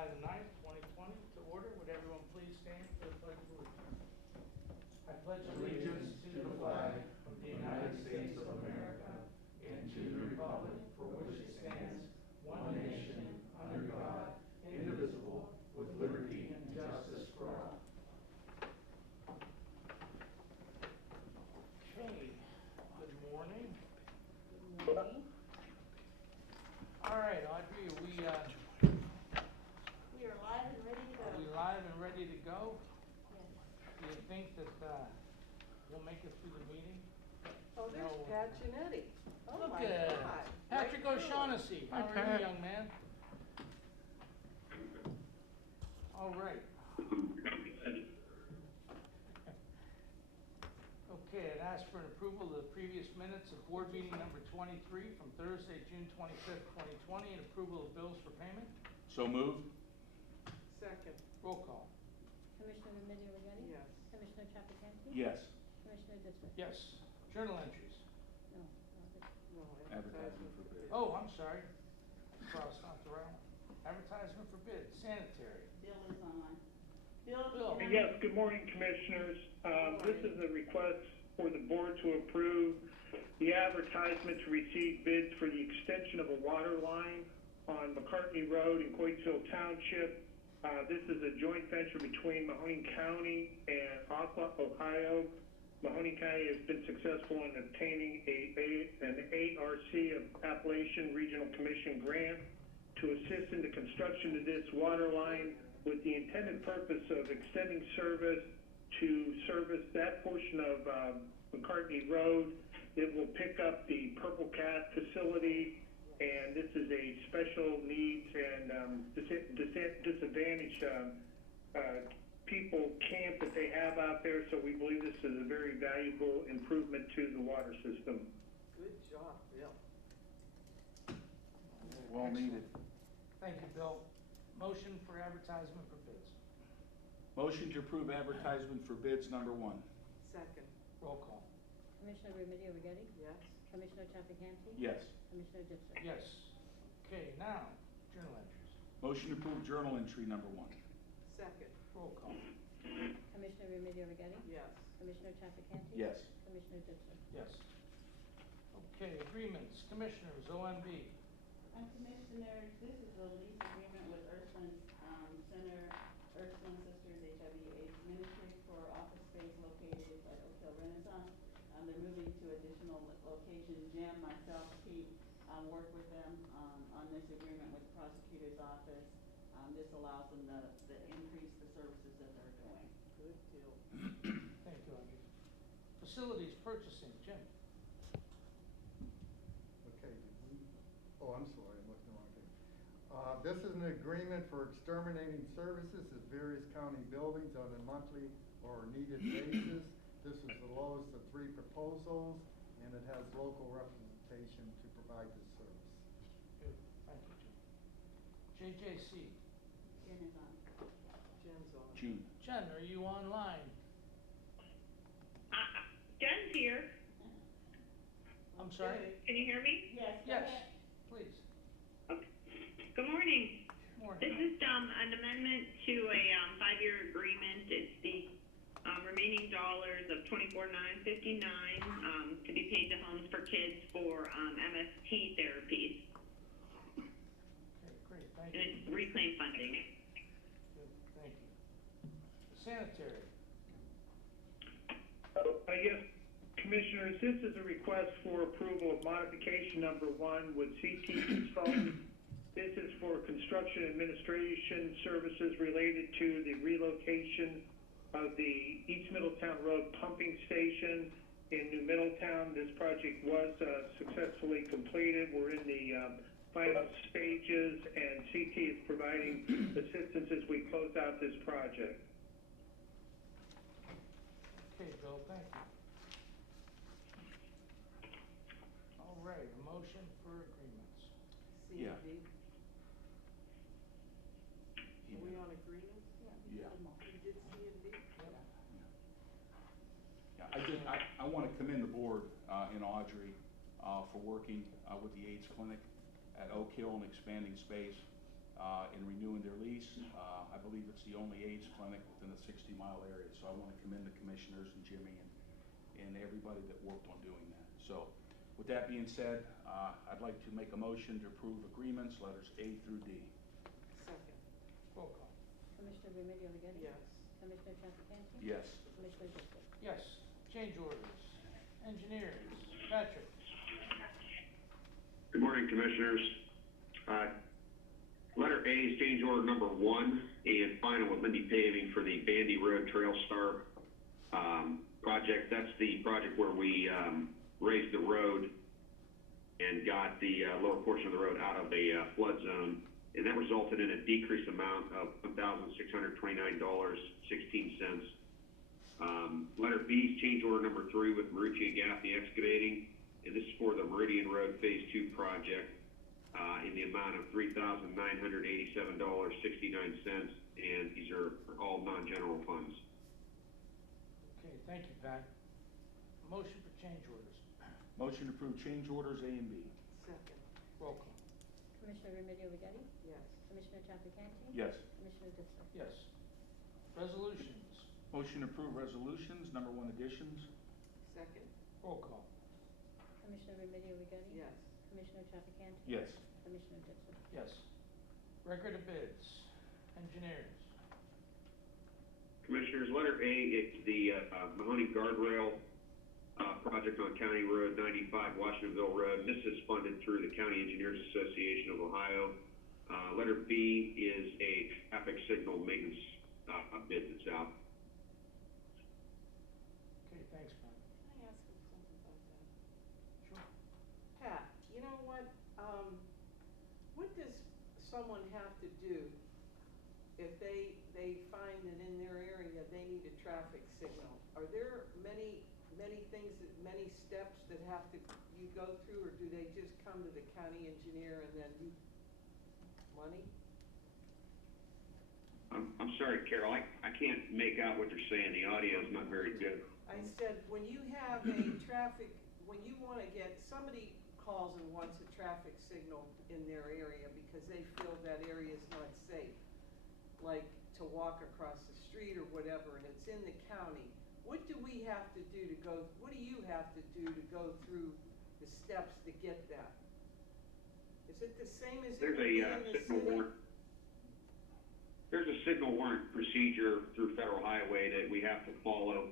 July the 9th, 2020 to order. Would everyone please stand for the pledge of allegiance? I pledge allegiance to the flag of the United States of America and to the republic for which it stands, one nation, under God, indivisible, with liberty and justice for all. Okay, good morning. Good morning. All right, Audrey, We are live and ready to go. are we live and ready to go? Yes. Do you think that we'll make it through the meeting? Oh, there's No. Pat Giannetti. Oh, Look my at God. Patrick Right through. O'Shaughnessy. How Hi, are Pat. you, young man? All right. Okay, I'd ask for an approval of the previous minutes of board meeting number 23 from Thursday, June 25th, 2020, and approval of bills for payment. So moved. Second, Roll call. Commissioner Remedy Agati? yes. Commissioner Trafficante? Yes. Commissioner Ditzler? Yes. Journal entries. No. No, Advertisement for bid. Oh, I'm sorry. Crossed off the right one. Advertisement for bids. Sanitary. Bill is on. Bill? Bill. Yes, good morning, Commissioners. This is a request for the board to approve the advertisement to receive bids for the extension of a water line on McCartney Road in Coatesville Township. This is a joint venture between Mahoning County and Aqua, Ohio. Mahoning County has been successful in obtaining an ARC of Appalachian Regional Commission grant to assist in the construction of this water line with the intended purpose of extending service to service that portion of McCartney Road. It will pick up the Purple Cat facility, and this is a special needs and disadvantaged people camp that they have out there, so we believe this is a very valuable improvement to the water system. Good job, Bill. Well needed. Thank you, Bill. Motion for advertisement for bids. Motion to approve advertisement for bids number 1. Second, Roll call. Commissioner Remedy Agati? yes. Commissioner Trafficante? Yes. Commissioner Ditzler? Yes. Okay, now, journal entries. Motion to approve journal entry number 1. Second, Roll call. Commissioner Remedy Agati? yes. Commissioner Trafficante? Yes. Commissioner Ditzler? Yes. Okay, agreements, commissioners, OMB. Commissioners, this is a lease agreement with Ursuline Center, Ursuline Sisters HIV/AIDS Ministry for office space located at Oak Hill Renaissance. They're moving to additional locations. Jim, myself, Pete, work with them on this agreement with the prosecutor's office. This allows them to increase the services that they're doing. Good deal. Thank you, Audrey. Facilities purchasing, Jim. Okay, I'm sorry, I'm looking at the wrong thing. This is an agreement for exterminating services at various county buildings on a monthly or needed basis. This is the lowest of 3 proposals, and it has local representation to provide this service. Good, thank you, Jim. JJC. Jen is on. Jen's on. June. Jen, are you online? Jen's here. I'm sorry? Okay. Can you hear me? Yes, go Yes, ahead. please. Okay. Good morning. Morning. This is an amendment to a 5-year agreement. It's the remaining dollars of $24,959 to be paid to Homes for Kids for MST therapies. Okay, great, thank And you. it's reclaim funding. Good, thank you. Sanitary. Yes, Commissioners, this is a request for approval of modification number 1 with CT Consultants. This is for construction administration services related to the relocation of the East Middletown Road pumping station in New Middletown. This project was successfully completed. We're in the final stages, and CT is providing assistance as we close out this project. Okay, Bill, thank you. All right, a motion for agreements. Yeah. C&D. Are we on agreements? Yeah. You did C&D? Yeah, I want to commend the board and Audrey for working with the AIDS clinic at Oak Hill and expanding space. in renewing their lease. I believe it's the only AIDS clinic within a 60-mile area, so I want to commend the commissioners and Jimmy and everybody that worked on doing that. So with that being said, I'd like to make a motion to approve agreements, letters A through D. Second, Roll call. Commissioner Remedy Agati? yes. Commissioner Trafficante? Yes. Commissioner Ditzler? Yes. Change orders. Engineers. Patrick. Good morning, Commissioners. Letter A is change order number 1 and final with Lindy Paving for the Bandy Road Trail Star project. That's the project where we raised the road and got the lower portion of the road out of a flood zone, and that resulted in a decreased amount of $1,629.16. Letter B is change order number 3 with Marucci and Gaffney Excavating, and this is for the Meridian Road Phase 2 project in the amount of $3,987.69, and these are all non-general funds. Okay, thank you, Pat. Motion for change orders. Motion to approve change orders A and B. Second, Roll call. Commissioner Remedy Agati? yes. Commissioner Trafficante? Yes. Commissioner Ditzler? Yes. Resolutions. Motion to approve resolutions, number 1 additions. Second, Roll call. Commissioner Remedy Agati? yes. Commissioner Trafficante? Yes. Commissioner Ditzler? Yes. Record of bids. Engineers. Commissioners, letter A, it's the Mahoning guardrail project on County Road 95, Washingtonville Road. This is funded through the County Engineers Association of Ohio. Letter B is a traffic signal maintenance bid that's out. Okay, thanks, Pat. Can I ask him something about that? Sure. Pat, you know what, what does someone have to do if they find that in their area they need a traffic signal? Are there many things, many steps that you go through, or do they just come to the county engineer and then money? I'm sorry, Carol, I can't make out what you're saying. The audio is not very good. I said, when you have a when you wanna somebody calls and wants a traffic signal in their area because they feel that area is not safe, like to walk across the street or whatever, and it's in the county, what do we have to do what do you have to do to go through the steps to get that? Is it the same as it There's would be in a the signal city? warrant. There's a signal warrant procedure through federal highway that we have to follow.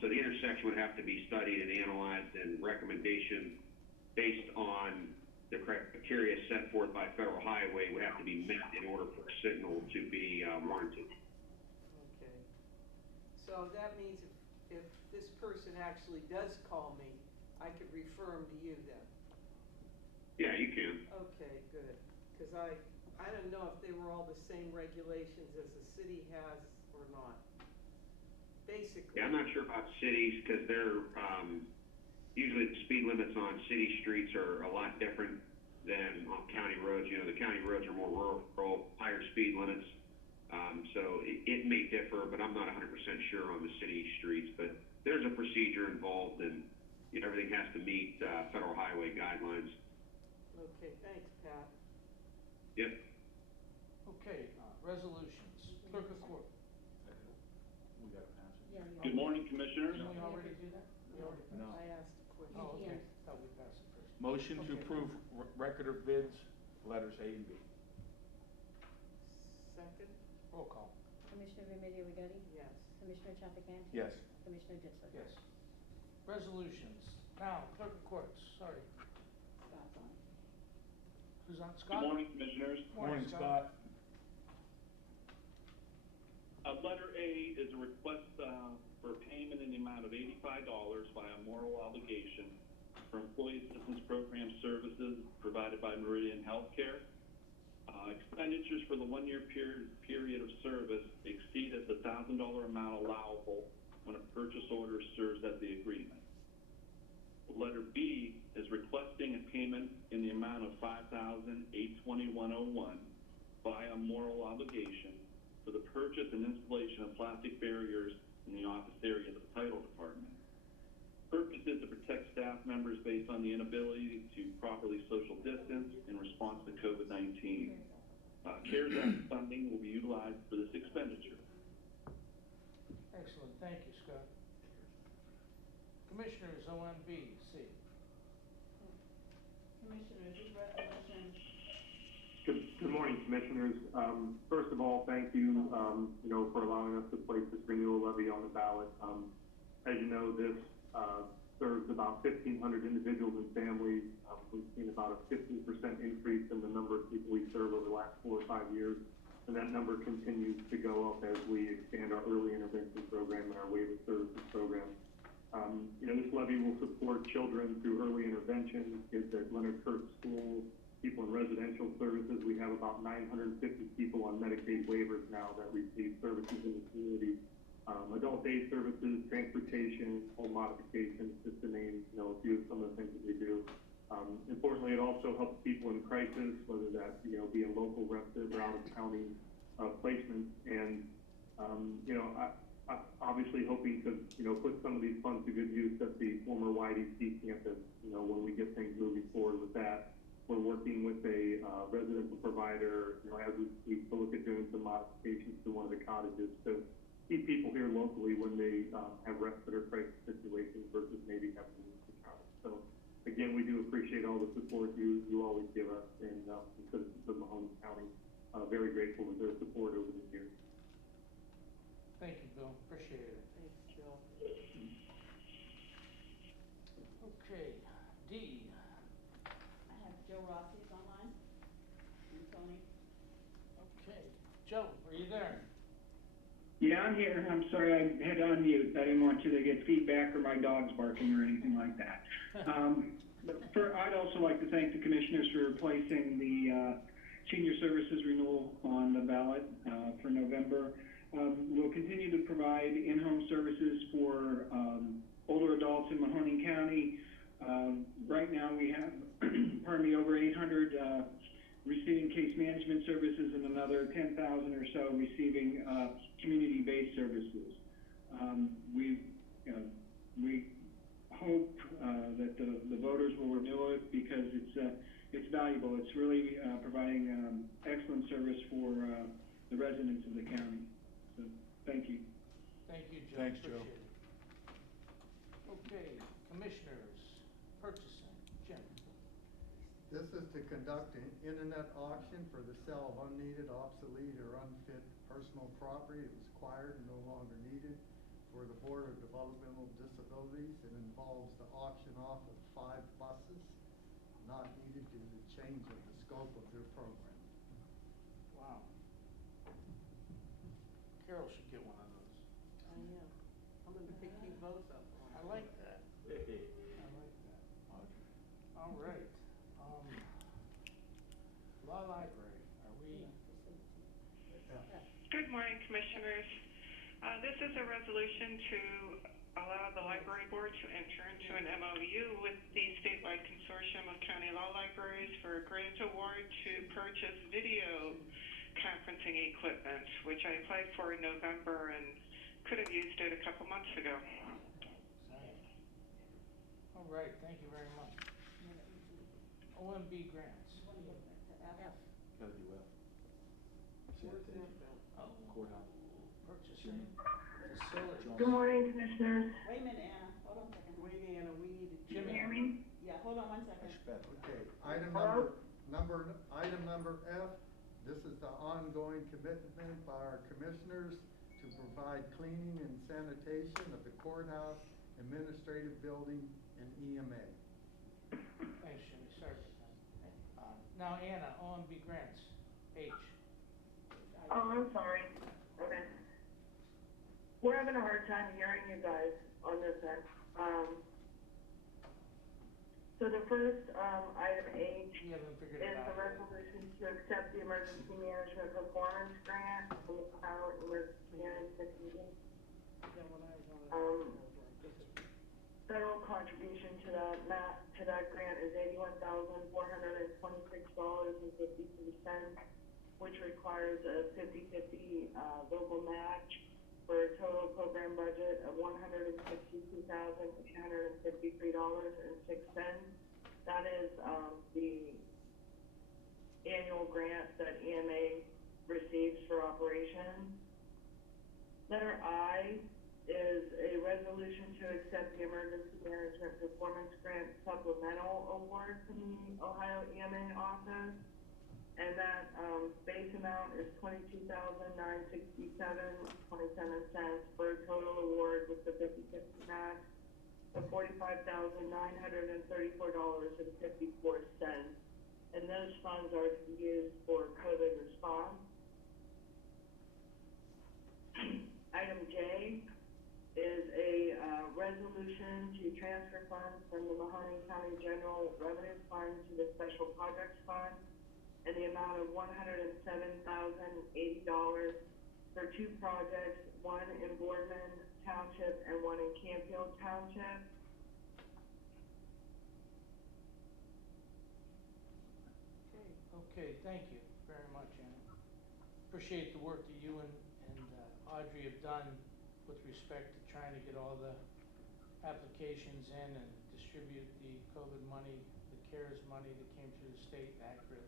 So the intersection would have to be studied and analyzed, and recommendation based on the criteria set forth by federal highway would have to be met in order for a signal to be warranted. Okay. So that means if this person actually does call me, I could refer him to you then? Yeah, you can. Okay, good, because I don't know if they were all the same regulations as the city has or not. Basically. Yeah, I'm not sure about cities, because they're, usually the speed limits on city streets are a lot different than on county roads. You know, the county roads are more rural, higher speed limits. So it may differ, but I'm not 100% sure on the city streets. But there's a procedure involved, and everything has to meet federal highway guidelines. Okay, thanks, Pat. Yep. Okay, resolutions. Clerk of court. We gotta pass it. Yeah, you Good morning, Commissioners. Didn't we already do that? We already passed. No. I asked a question. Oh, At the okay. end. Thought we passed it first. Motion to Okay. approve record of bids, letters A and B. Second, Roll call. Commissioner Remedy Agati? yes. Commissioner Trafficante? Yes. Commissioner Ditzler? Yes. Resolutions. Now, clerk of courts, sorry. Scott's on. Who's on? Good Scott? morning, Commissioners. Morning, Scott. Letter A is a request for payment in the amount of $85 by a moral obligation for Employee Assistance Program services provided by Meridian Healthcare. Expenditures for the one-year period of service exceeded the $1,000 amount allowable when a purchase order serves as the agreement. Letter B is requesting a payment in the amount of $5,821.01 by a moral obligation for the purchase and installation of plastic barriers in the office area of the title department. Purpose is to protect staff members based on the inability to properly social distance in response to COVID-19. CARES Act funding will be utilized for this expenditure. Excellent, thank you, Scott. Commissioners, OMBC. Commissioners, this resolution, Good morning, Commissioners. First of all, thank you, for allowing us to place this renewal levy on the ballot. As you know, this serves about 1,500 individuals and families. We've seen about a 15% increase in the number of people we serve over the last 4 or 5 years, and that number continues to go up as we expand our early intervention program and our waiver services program. This levy will support children through early intervention, kids at Leonard Kirk School, people in residential services. We have about 950 people on Medicaid waivers now that receive services in the community. Adult day services, transportation, home modifications, just to name, a few of some of the things that we do. Importantly, it also helps people in crisis, whether that, be in local residents or out of county placements. And, I obviously hoping to, put some of these funds to good use at the former YDC campus, when we get things moving forward with that. We're working with a residential provider, as we look at doing some modifications to one of the cottages to keep people here locally when they have respite or crisis situations versus maybe having to move to college. So again, we do appreciate all the support you always give us, and the citizens of Mahoning County, very grateful for their support over the years. Thank you, Bill, appreciate it. Thanks, Bill. Okay, D. I have Joe Rossi's online, and Tony. Okay, Joe, are you there? Yeah, I'm here. I'm sorry I had to unmute. I didn't want you to get feedback or my dogs barking or anything like that. I'd also like to thank the commissioners for placing the senior services renewal on the ballot for November. We'll continue to provide in-home services for older adults in Mahoning County. Right now we have, over 800 receiving case management services and another 10,000 or so receiving community-based services. We hope that the voters will renew it because it's valuable. It's really providing excellent service for the residents of the county. So, thank you. Thank you, Joe. Thanks, Joe. Appreciate it. Okay, commissioners, purchasing, Jim. This is to conduct an internet auction for the sale of unneeded, obsolete, or unfit personal property that was acquired and no longer needed for the Board of Developmental Disabilities. It involves the auction off of 5 buses not needed due to the change of the scope of their program. Wow. Carol should get one of those. I am. I'm gonna pick you both up. I like that. I like that. All right. Law library, are we? Good morning, Commissioners. This is a resolution to allow the Library Board to enter into an MOU with the statewide consortium of county law libraries for a grant award to purchase video conferencing equipment, which I applied for in November and could have used it a couple months ago. All right, thank you very much. OMB grants. F. Gotta do F. Where's that, Bill? Oh, Courthouse. purchasing facilities. Good morning, Commissioners. Wait a minute, Anna, hold on a second. Wait, Anna, we need to. Jimmy. Hear me? Yeah, hold on one second. Okay, item Hello? number F, this is the ongoing commitment by our commissioners to provide cleaning and sanitation of the courthouse, administrative building, and EMA. Thanks, Jimmy, sorry about that. Now, Anna, OMB grants, H. Oh, I'm sorry. Okay. We're having a hard time hearing you guys on this end. So the first, item H We haven't figured is it the out. resolution to accept the emergency management performance grant from the Ohio Emergency Management Agency. Is that what I wanted? Federal contribution to that grant is $81,426.53, which requires a 50/50 local match for a total program budget of $162,853.06. That is the annual grant that EMA receives for operations. Letter I is a resolution to accept the Emergency Management Performance Grant Supplemental Award from the Ohio EMA office. And that, base amount is $22,967.27 for a total award with the 50/50 match of $45,934.54. And those funds are to be used for COVID response. Item J is a resolution to transfer funds from the Mahoning County General Revenue Fund to the Special Projects Fund in the amount of $107,080 for two projects, one in Boardman Township and one in Campfield Township. Okay, thank you very much, Anna. Appreciate the work that you and Audrey have done with respect to trying to get all the applications in and distribute the COVID money, the CARES money that came through the state accurately.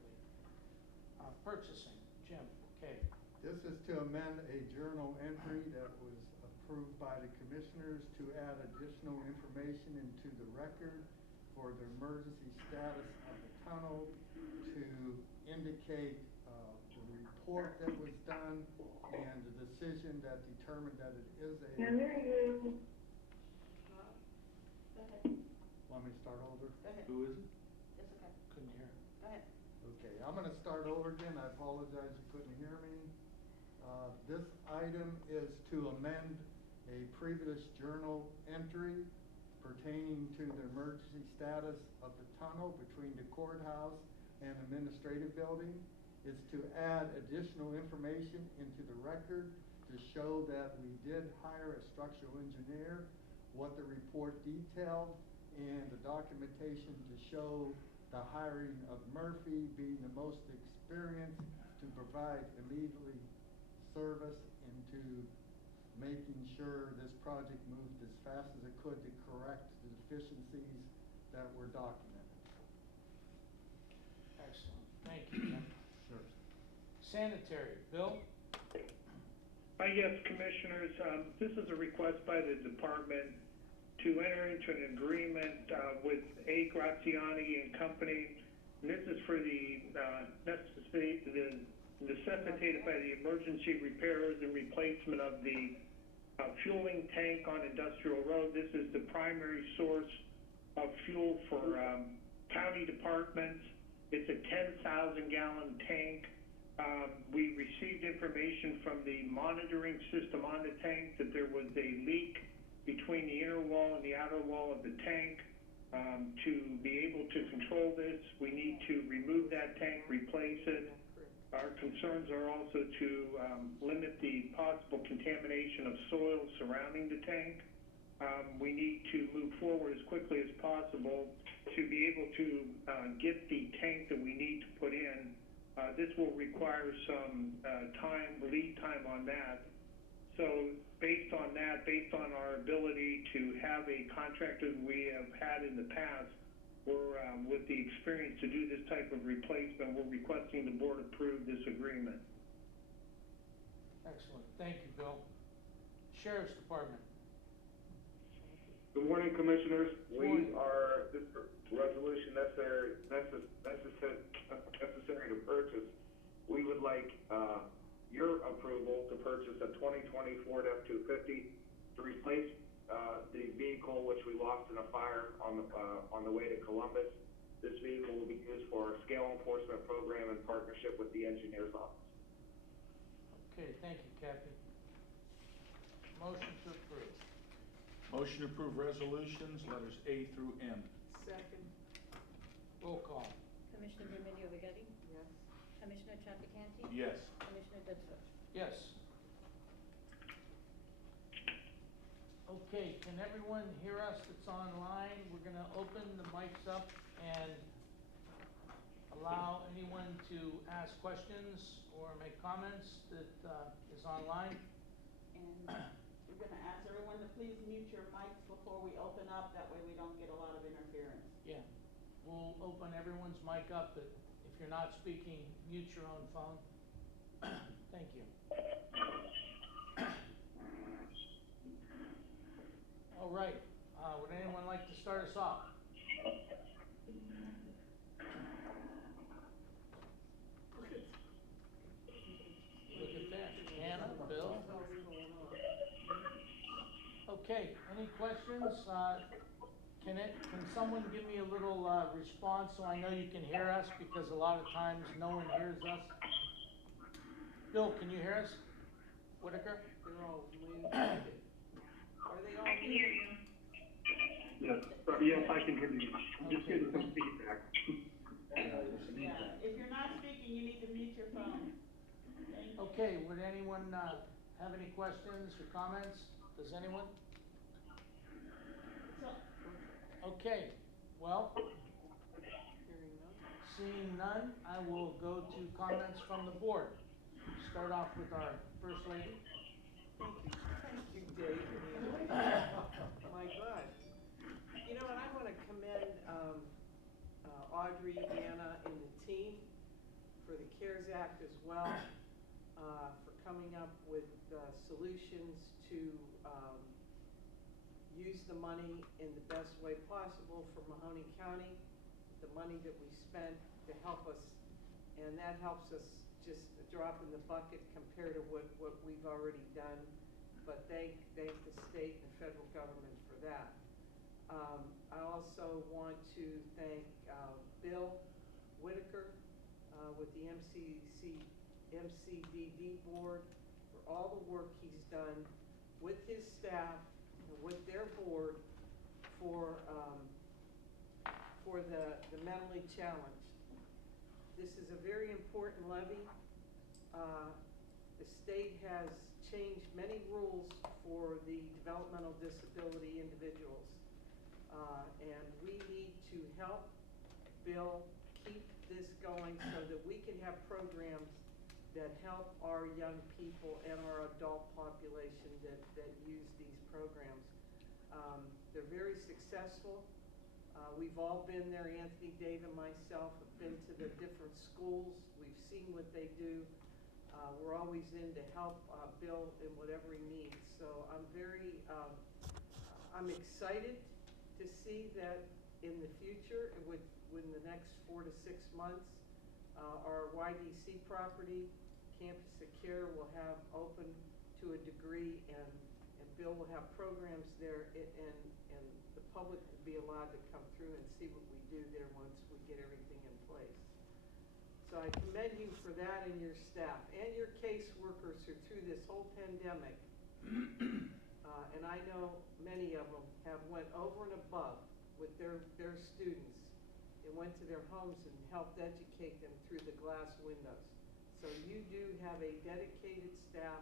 Purchasing, Jim, okay. This is to amend a journal entry that was approved by the commissioners to add additional information into the record for the emergency status of the tunnel, to indicate the report that was done and the decision that determined that it is a. Can hear you. Go ahead. Want me to start over? Go ahead. Who is it? It's okay. Couldn't hear. Go ahead. Okay, I'm gonna start over again. I apologize you couldn't hear me. This item is to amend a previous journal entry pertaining to the emergency status of the tunnel between the courthouse and administrative building. Is to add additional information into the record to show that we did hire a structural engineer, what the report detailed, and the documentation to show the hiring of Murphy being the most experienced to provide immediately service into making sure this project moved as fast as it could to correct the deficiencies that were documented. Excellent, thank you, Jim. Sure. Sanitary, Bill? Yes, Commissioners, this is a request by the department to enter into an agreement with A. Graziani and Company. And this is for the necessitated by the emergency repairs and replacement of the fueling tank on Industrial Road. This is the primary source of fuel for county departments. It's a 10,000-gallon tank. We received information from the monitoring system on the tank that there was a leak between the inner wall and the outer wall of the tank. To be able to control this, we need to remove that tank, replace it. Our concerns are also to limit the possible contamination of soil surrounding the tank. We need to move forward as quickly as possible to be able to get the tank that we need to put in. This will require some lead time on that. So based on that, based on our ability to have a contractor we have had in the past, we're, with the experience to do this type of replacement, we're requesting the board approve this agreement. Excellent, thank you, Bill. Sheriff's Department. Good morning, Commissioners. Morning. This resolution necessary to purchase. We would like your approval to purchase a 2020 Ford F-250 to replace the vehicle which we lost in a fire on the way to Columbus. This vehicle will be used for our scale enforcement program in partnership with the engineer's office. Okay, thank you, Kathy. Motion to approve. Motion to approve resolutions, letters A through M. Second. Roll call. Commissioner Remedy Agati? Yes. Commissioner Trafficante? Yes. Commissioner Ditzler? Yes. Okay, can everyone hear us that's online? We're gonna open the mics up and allow anyone to ask questions or make comments that is online. And we're gonna ask everyone to please mute your mics before we open up, that way we don't get a lot of interference. Yeah, we'll open everyone's mic up, but if you're not speaking, mute your own phone. Thank you. All right, would anyone like to start us off? Look at that, Hannah, Bill. Okay, any questions? Can someone give me a little response so I know you can hear us, because a lot of times no one hears us? Bill, can you hear us? Whitaker? They're all muted. Are they all I can hear muted? you. Yes, I can hear you. I'm just getting some feedback. Yeah, if you're not speaking, you need to mute your phone. Thank you. Okay, would anyone have any questions or comments? Does anyone? So, Okay, well, Hearing none? seeing none, I will go to comments from the board. Start off with our First Lady. Thank you, Dave. My God. You know, and I want to commend Audrey, Anna, and the team for the CARES Act as well, for coming up with solutions to use the money in the best way possible for Mahoning County, the money that we spent to help us, and that helps us just a drop in the bucket compared to what we've already done. But thank the state and federal government for that. I also want to thank Bill Whitaker with the MCDD board for all the work he's done with his staff and with their board for the mentally challenged. This is a very important levy. The state has changed many rules for the developmental disability individuals. And we need to help Bill keep this going so that we can have programs that help our young people and our adult population that use these programs. They're very successful. We've all been there. Anthony, Dave, and myself have been to the different schools. We've seen what they do. We're always in to help Bill in whatever he needs. So I'm excited to see that in the future, within the next 4 to 6 months, our YDC property, Campus of Care, will have open to a degree, and Bill will have programs there, and the public will be allowed to come through and see what we do there once we get everything in place. So I commend you for that and your staff and your caseworkers who through this whole pandemic, and I know many of them have went over and above with their students and went to their homes and helped educate them through the glass windows. So you do have a dedicated staff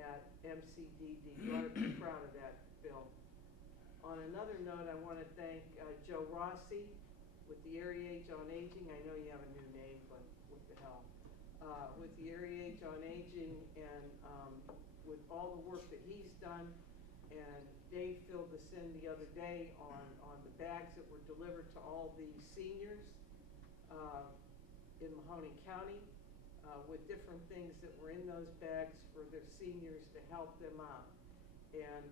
at MCDD. You ought to be proud of that, Bill. On another note, I want to thank Joe Rossi with the Area Age on Aging. I know you have a new name, but what the hell. With the Area Age on Aging, and with all the work that he's done, and Dave filled us in the other day on the bags that were delivered to all the seniors in Mahoning County, with different things that were in those bags for their seniors to help them out. And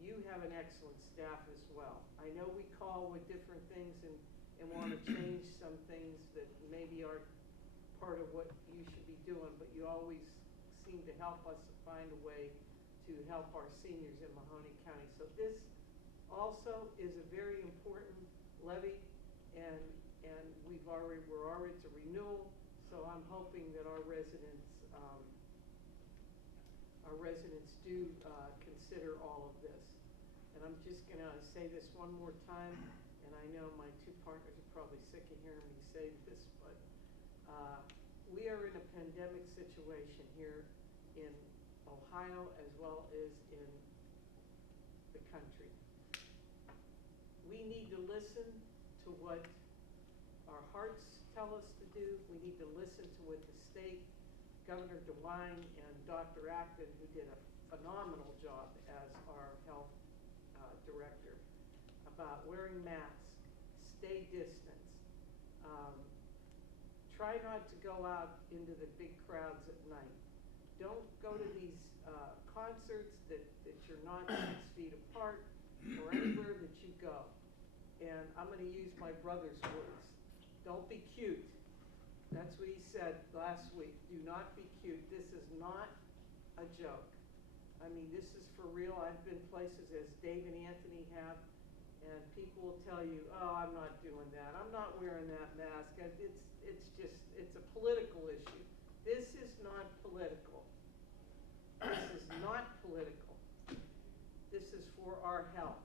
you have an excellent staff as well. I know we call with different things and want to change some things that maybe aren't part of what you should be doing, but you always seem to help us find a way to help our seniors in Mahoning County. So this also is a very important levy, and we're already to renewal. So I'm hoping that our residents do consider all of this. And I'm just gonna say this one more time, and I know my two partners are probably sick of hearing me say this, but we are in a pandemic situation here in Ohio as well as in the country. We need to listen to what our hearts tell us to do. We need to listen to what the state, Governor DeWine and Dr. Acton, who did a phenomenal job as our health director, about wearing masks, stay distance, try not to go out into the big crowds at night. Don't go to these concerts that you're not 6 feet apart, or anywhere that you go. And I'm gonna use my brother's words. Don't be cute. That's what he said last week. Do not be cute. This is not a joke. I mean, this is for real. I've been places, as Dave and Anthony have, and people will tell you, oh, I'm not doing that. I'm not wearing that mask. It's a political issue. This is not political. This is not political. This is for our health.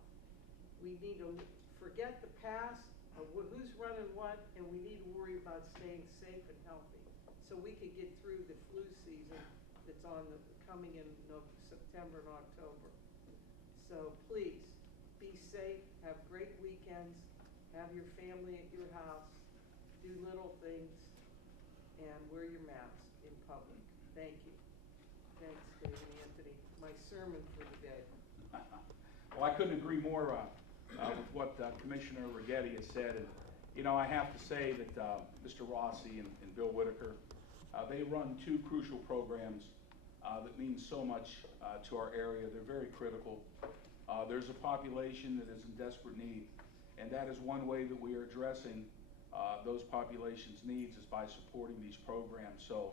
We need to forget the past of who's running what, and we need to worry about staying safe and healthy so we can get through the flu season that's coming in September and October. So please, be safe, have great weekends, have your family at your house, do little things, and wear your mask in public. Thank you. Thanks, Dave and Anthony. My sermon for the day. Well, I couldn't agree more with what Commissioner Rigetti has said. And, you know, I have to say that Mr. Rossi and Bill Whitaker, they run two crucial programs that mean so much to our area. They're very critical. There's a population that is in desperate need, and that is one way that we are addressing those populations' needs is by supporting these programs. So,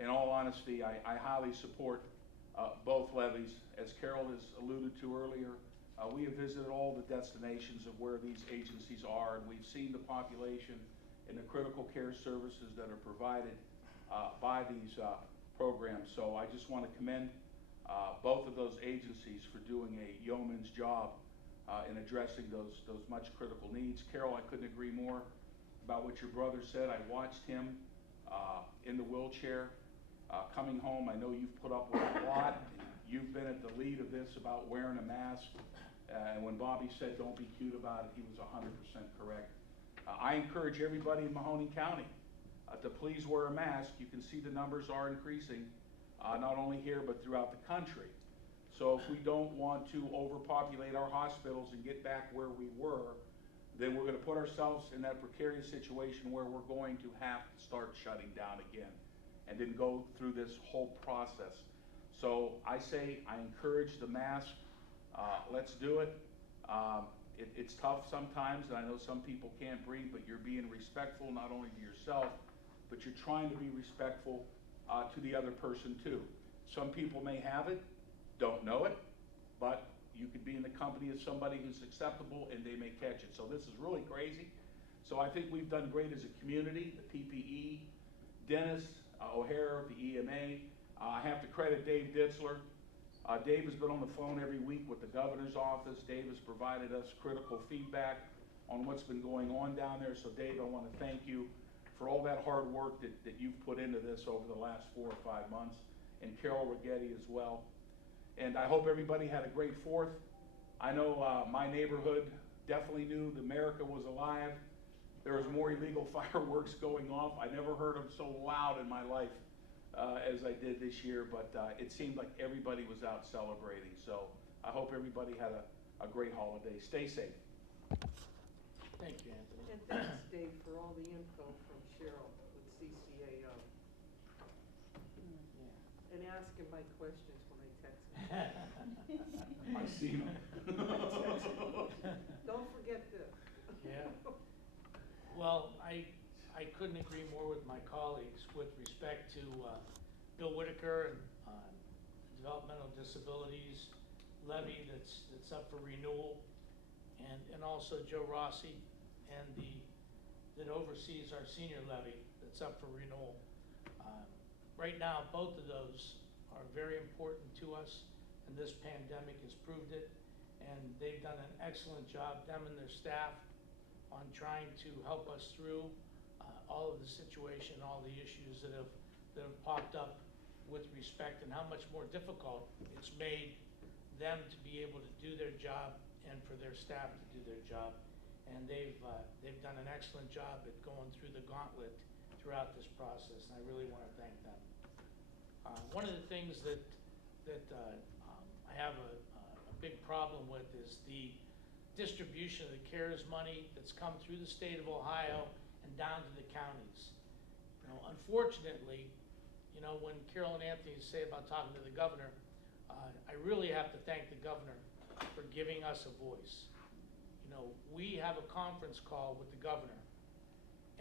in all honesty, I highly support both levies. As Carol has alluded to earlier, we have visited all the destinations of where these agencies are, and we've seen the population and the critical care services that are provided by these programs. So I just want to commend both of those agencies for doing a yeoman's job in addressing those much critical needs. Carol, I couldn't agree more about what your brother said. I watched him in the wheelchair coming home. I know you've put up with a lot. You've been at the lead of this about wearing a mask. And when Bobby said don't be cute about it, he was 100% correct. I encourage everybody in Mahoning County to please wear a mask. You can see the numbers are increasing, not only here but throughout the country. So if we don't want to overpopulate our hospitals and get back where we were, then we're going to put ourselves in that precarious situation where we're going to have to start shutting down again and then go through this whole process. So I say I encourage the mask. Let's do it. It's tough sometimes, and I know some people can't breathe, but you're being respectful not only to yourself, but you're trying to be respectful to the other person too. Some people may have it, don't know it, but you could be in the company of somebody who's acceptable and they may catch it. So this is really crazy. So I think we've done great as a community, the PPE, Dennis, O'Hara, the EMA. I have to credit Dave Ditzler. Dave has been on the phone every week with the governor's office. Dave has provided us critical feedback on what's been going on down there. So Dave, I want to thank you for all that hard work that you've put into this over the last 4 or 5 months, and Carol Rigetti as well. And I hope everybody had a great 4th. I know my neighborhood definitely knew that America was alive. There was more illegal fireworks going off. I never heard them so loud in my life as I did this year, but it seemed like everybody was out celebrating. So I hope everybody had a great holiday. Stay safe. Thank you, Anthony. And thanks, Dave, for all the info from Cheryl with CCAO. And asking my questions when I text him. I've seen them. Don't forget this. Yeah. Well, I couldn't agree more with my colleagues with respect to Bill Whitaker and developmental disabilities levy that's up for renewal, and also Joe Rossi and that oversees our senior levy that's up for renewal. Right now, both of those are very important to us, and this pandemic has proved it, and they've done an excellent job, them and their staff, on trying to help us through all of the situation, all the issues that have popped up with respect, and how much more difficult it's made them to be able to do their job and for their staff to do their job. And they've done an excellent job at going through the gauntlet throughout this process, and I really want to thank them. One of the things that I have a big problem with is the distribution of the CARES money that's come through the state of Ohio and down to the counties. Unfortunately, when Carol and Anthony say about talking to the governor, I really have to thank the governor for giving us a voice. We have a conference call with the governor,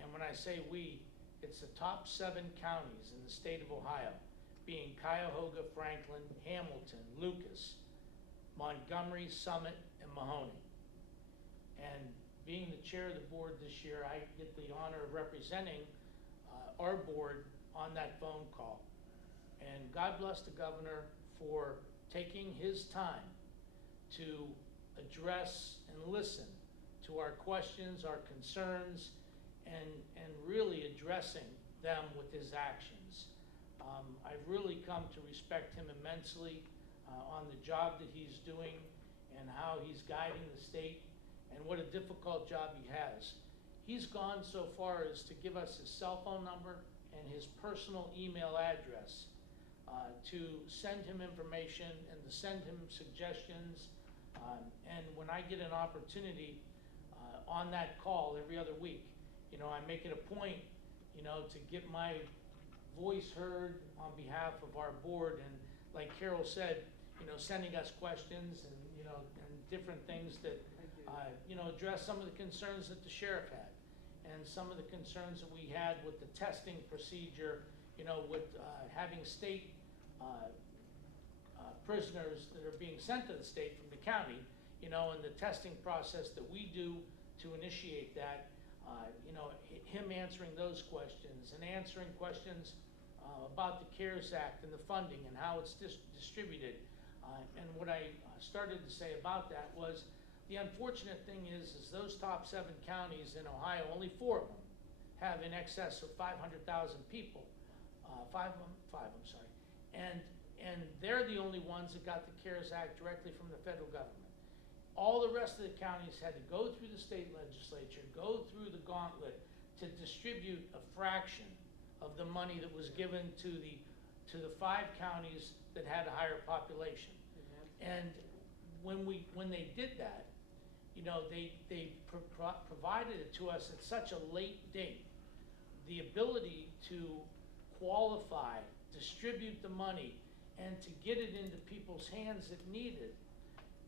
and when I say we, it's the top 7 counties in the state of Ohio, being Cuyahoga, Franklin, Hamilton, Lucas, Montgomery, Summit, and Mahoning. And being the chair of the board this year, I get the honor of representing our board on that phone call. And God bless the governor for taking his time to address and listen to our questions, our concerns, and really addressing them with his actions. I've really come to respect him immensely on the job that he's doing and how he's guiding the state, and what a difficult job he has. He's gone so far as to give us his cell phone number and his personal email address to send him information and to send him suggestions. And when I get an opportunity on that call every other week, I make it a point, to get my voice heard on behalf of our board. And like Carol said, sending us questions and, and different things that, address some of the concerns that the sheriff had and some of the concerns that we had with the testing procedure, with having state prisoners that are being sent to the state from the county, and the testing process that we do to initiate that, him answering those questions and answering questions about the CARES Act and the funding and how it's distributed. And what I started to say about that was, the unfortunate thing is those top 7 counties in Ohio, only 4 of them have in excess of 500,000 people. 5 of them, I'm sorry. And they're the only ones that got the CARES Act directly from the federal government. All the rest of the counties had to go through the state legislature, go through the gauntlet to distribute a fraction of the money that was given to the 5 counties that had a higher population. And when they did that, they provided it to us at such a late date. The ability to qualify, distribute the money, and to get it into people's hands that need it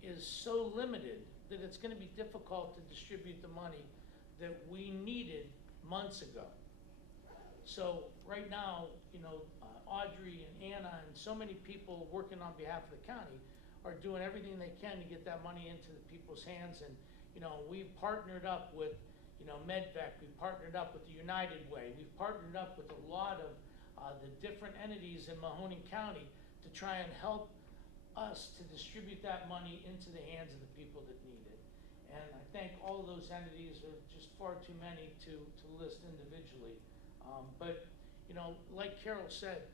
is so limited that it's going to be difficult to distribute the money that we needed months ago. So right now, Audrey and Anna and so many people working on behalf of the county are doing everything they can to get that money into the people's hands. And we've partnered up with MedVec, we've partnered up with the United Way, we've partnered up with a lot of the different entities in Mahoning County to try and help us to distribute that money into the hands of the people that need it. And I think all of those entities are just far too many to list individually. But like Carol said,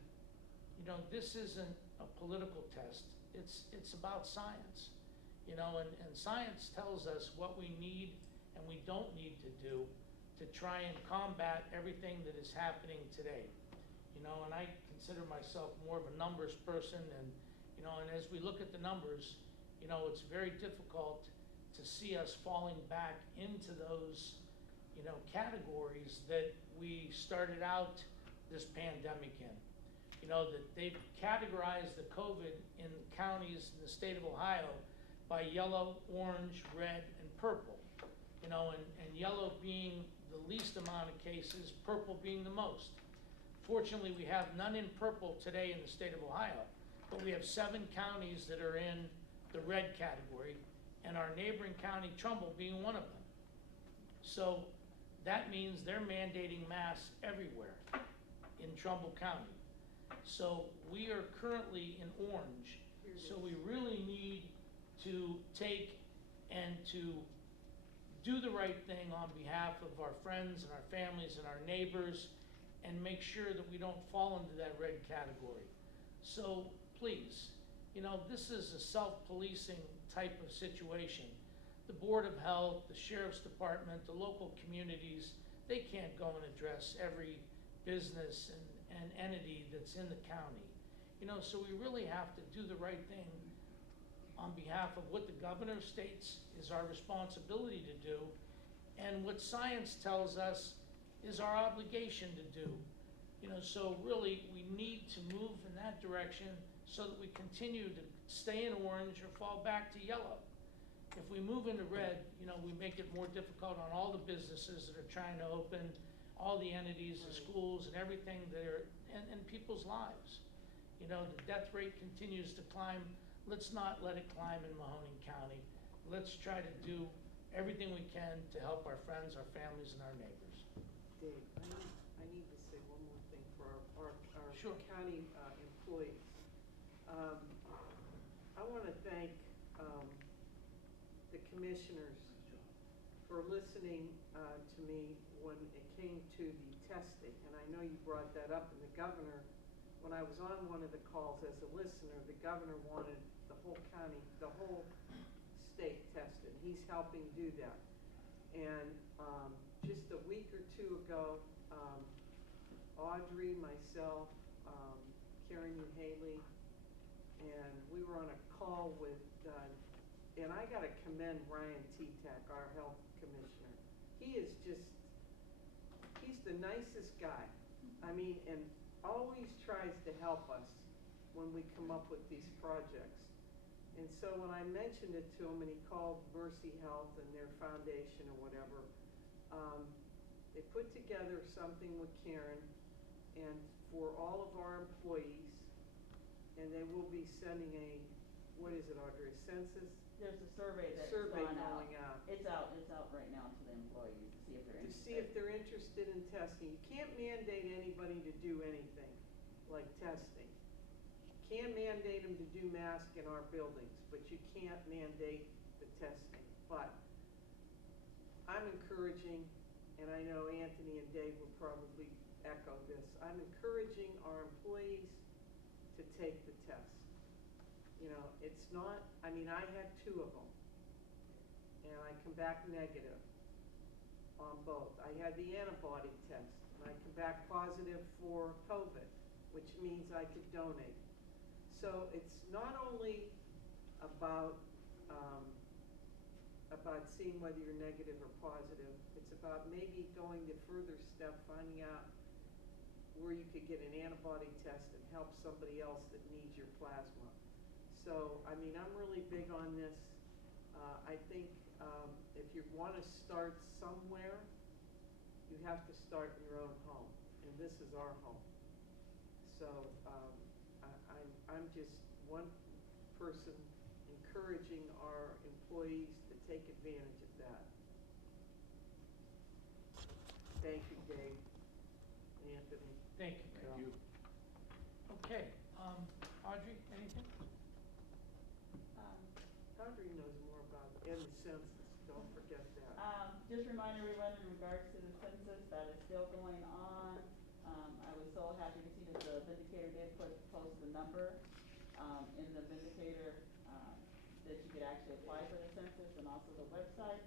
this isn't a political test. It's about science, and science tells us what we need and we don't need to do to try and combat everything that is happening today. And I consider myself more of a numbers person, and as we look at the numbers, it's very difficult to see us falling back into those, categories that we started out this pandemic in. That they've categorized the COVID in counties in the state of Ohio by yellow, orange, red, and purple. And yellow being the least amount of cases, purple being the most. Fortunately, we have none in purple today in the state of Ohio, but we have 7 counties that are in the red category, and our neighboring county, Trumbull, being one of them. So that means they're mandating masks everywhere in Trumbull County. So we are currently in orange, so we really need to take and to do the right thing on behalf of our friends and our families and our neighbors, and make sure that we don't fall into that red category. So please, this is a self-policing type of situation. The Board of Health, the Sheriff's Department, the local communities, they can't go and address every business and entity that's in the county. So we really have to do the right thing on behalf of what the governor states is our responsibility to do, and what science tells us is our obligation to do So really, we need to move in that direction so that we continue to stay in orange or fall back to yellow. If we move into red, we make it more difficult on all the businesses that are trying to open, all the entities, the schools and everything that are, and people's lives. The death rate continues to climb. Let's not let it climb in Mahoning County. Let's try to do everything we can to help our friends, our families, and our neighbors. Dave, I need to say one more thing for our Sure. county employees. I want to thank the commissioners for listening to me when it came to the testing. And I know you brought that up, and the governor, when I was on one of the calls as a listener, the governor wanted the whole county, the whole state tested. He's helping do that. And just a week or two ago, Audrey, myself, Karen and Haley, and we were on a call with, and I gotta commend Ryan T-Tack, our health commissioner. He is just, he's the nicest guy. I mean, and always tries to help us when we come up with these projects. And so when I mentioned it to him, and he called Mercy Health and their foundation or whatever, they put together something with Karen and for all of our employees, and they will be sending a, what is it, Audrey, a census? There's a survey that's Survey gone out. going out. It's out right now to the employees to see if they're To interested. see if they're interested in testing. You can't mandate anybody to do anything like testing. You can mandate them to do masks in our buildings, but you can't mandate the testing. But I'm encouraging, and I know Anthony and Dave will probably echo this, I'm encouraging our employees to take the test. It's not, I mean, I had 2 of them, and I come back negative on both. I had the antibody test, and I come back positive for COVID, which means I could donate. So it's not only about seeing whether you're negative or positive, it's about maybe going the further step, finding out where you could get an antibody test and help somebody else that needs your plasma. So, I mean, I'm really big on this. I think if you want to start somewhere, you have to start in your own home, and this is our home. So I'm just one person encouraging our employees to take advantage of that. Thank you, Dave, Anthony. Thank you, Carol. Thank you. Okay, Audrey, anything? Audrey knows more about it, and the census, don't forget that. Just remind everyone in regards to the census, that is still going on. I was so happy to see that the Vindicator did post the number, in the Vindicator, that you could actually apply for the census, and also the website,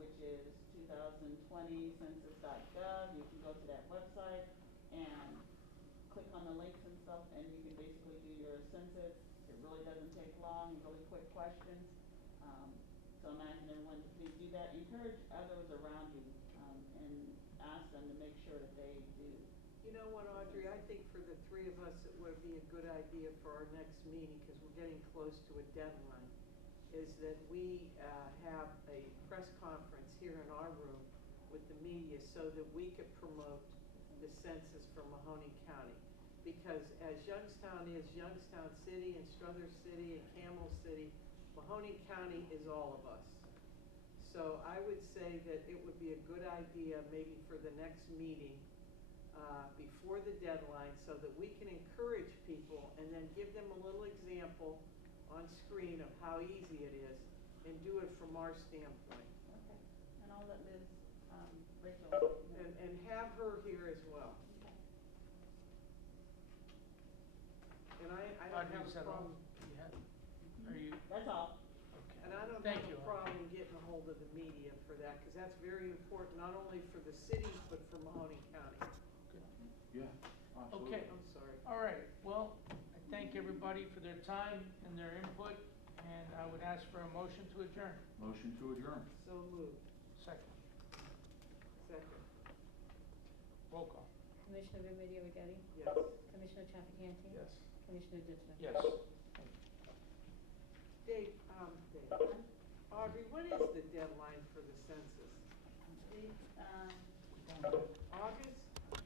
which is 2020census.gov. You can go to that website and click on the links and stuff, and you can basically do your census. It really doesn't take long, really quick questions. So I'm asking everyone to please do that. Encourage others around you, and ask them to make sure that they do. You know what, Audrey, I think for the 3 of us, it would be a good idea for our next meeting, because we're getting close to a deadline, is that we have a press conference here in our room with the media so that we could promote the census for Mahoning County. Because as Youngstown is Youngstown City and Struthers City and Camel City, Mahoning County is all of us. So I would say that it would be a good idea maybe for the next meeting, before the deadline, so that we can encourage people and then give them a little example on screen of how easy it is, and do it from our standpoint. Okay, and I'll let Ms. Rachel know. And have her here as well. Okay. And I don't Audrey, have is a that all problem, you had? Are you, That's all. okay. and I don't Thank have you, a Audrey. problem getting a hold of the media for that, because that's very important, not only for the cities, but for Mahoning County. Yeah, absolutely. Okay. I'm sorry. All right, well, I thank everybody for their time and their input, and I would ask for a motion to adjourn. Motion to adjourn. So moved. Second, Second. roll call. Commissioner Remedy Agati? Yes. Commissioner Trafficante? Yes. Commissioner Ditzler? Yes. Dave, Audrey, what is the deadline for the census? The,